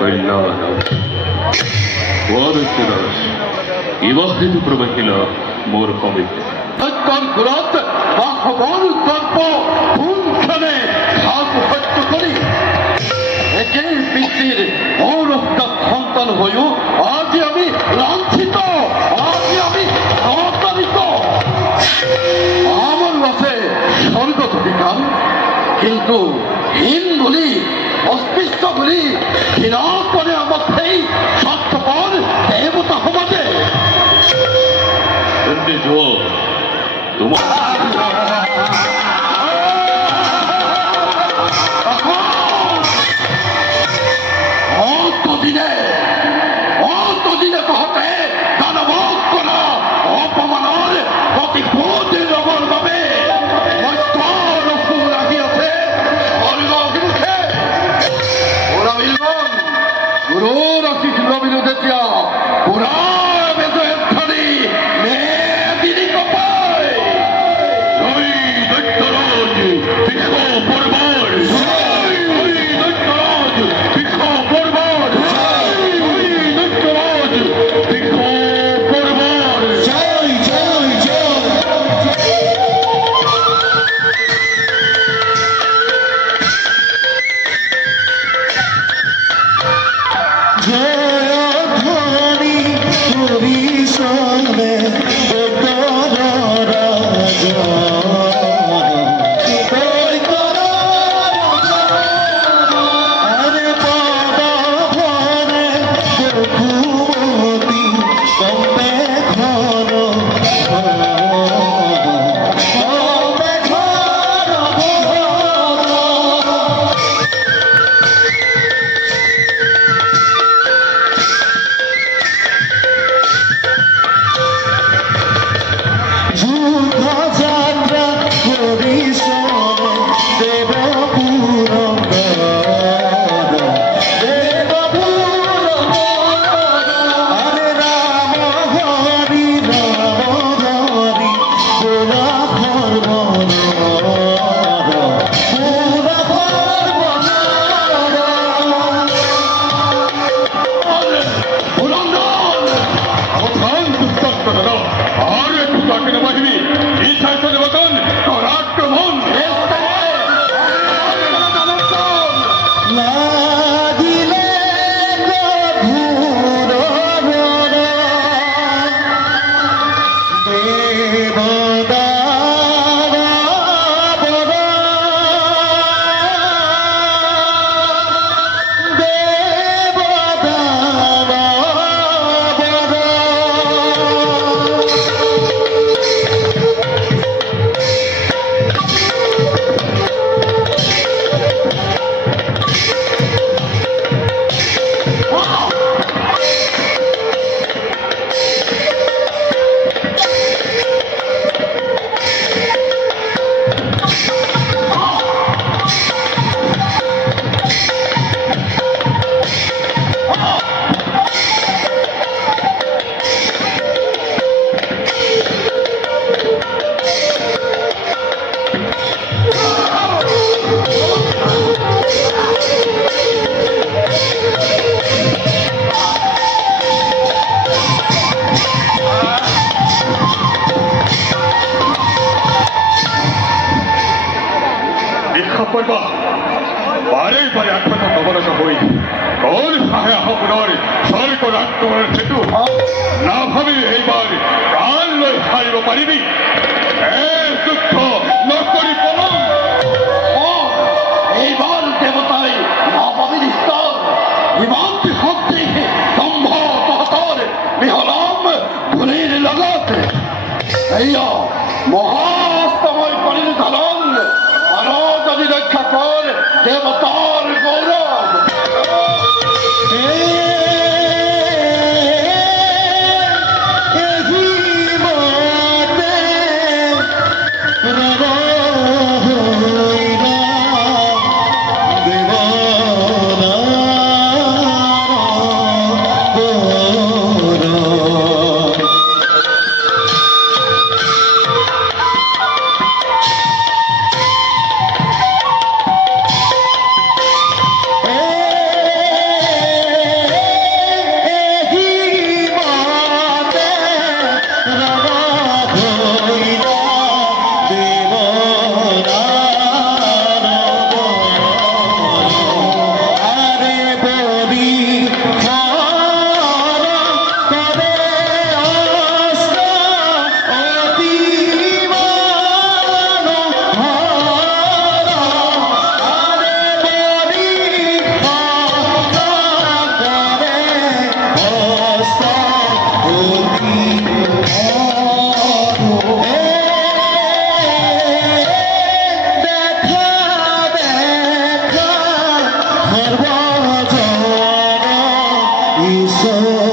কল্যাণম দাস বিবাহিত প্রবাহিলা মোর কবিতে ঘোরাত বা খবর দর্প কোনখানে ভাগ হত্যা করি একে পিতৃর অরক্তার সন্তান হয়েও আজ আমি লাঞ্ছিত, আজ আমি অবতারিত। আমার কাছে স্বর্গত অধিকার, কিন্তু হীন বলি অস্পৃশ্য বলি ঘৃণা করে আমার সেই স্বার্থপর দেবতা সমাজে অতদিনে তহতে দানবক করা অপমানের প্রতিশোধ লবার বাবে রাখিয়াছে স্বর্গ অভিমুখে। ওরা মিলবন গুরুর আশিস নবীন তেতিয়া পুরা বেদয়ের ধরি মেদিনী কপায় জয় দৈত্যরাজ বিশ্ব পরবার, জয় দৈত্যরাজ বিশ্ব পরবার, জয় দৈত্যরাজ বিশ্ব পরবার, জয় জয় জয়। মহাস্তময় পরিধান আরো যদি রক্ষা কর দেবতার গৌরব। ঈশ্বর